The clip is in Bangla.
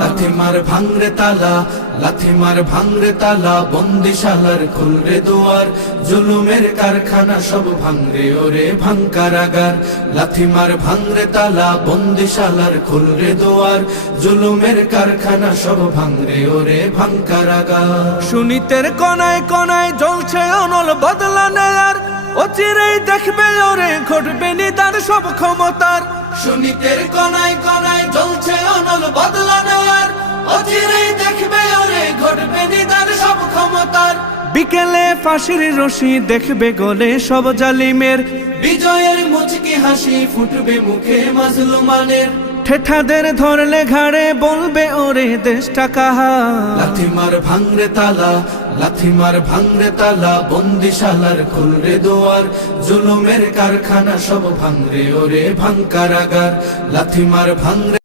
লাথি মার ভাঙরে তালা, লাথি মার ভাঙরে তালা, বন্দিশালার খুলরে দুয়ার, জুলুমের কারখানা সব ভাঙরে ওরে ভাঙ কারাগার। লাথি মার ভাঙরে তালা, বন্দিশালার খুলরে দুয়ার, জুলুমের কারখানা সব ভাঙরে ওরে ভাঙ কারাগার। সুনীতের কোনায় কোনায় জ্বলছে অনল বদলা নেয়ার, অচিরেই দেখবে ওরে ঘটবে নিদান সব ক্ষমতার। সুনীতের কোনায় কোনায় জ্বলছে অনল বদলা নেয়ার, অচিরেই দেখবে ওরে ঘটবে নিদান সব ক্ষমতার। বিকেলে ফাঁসির রশি দেখবে গলে সব জালিমের, বিজয়ের মুচকি হাসি ফুটবে মুখে মাজলুমানের। ঠেঠাদের ধরলে ঘাড়ে বলবে ওরে দেশটা কাহার। লাথি মার ভাঙরে তালা, লাথি মার ভাঙরে তালা, বন্দিশালার খুলরে দুয়ার, জুলুমের কারখানা সব ভাঙরে ওরে ভাঙ কারাগার। লাথি মার ভাঙরে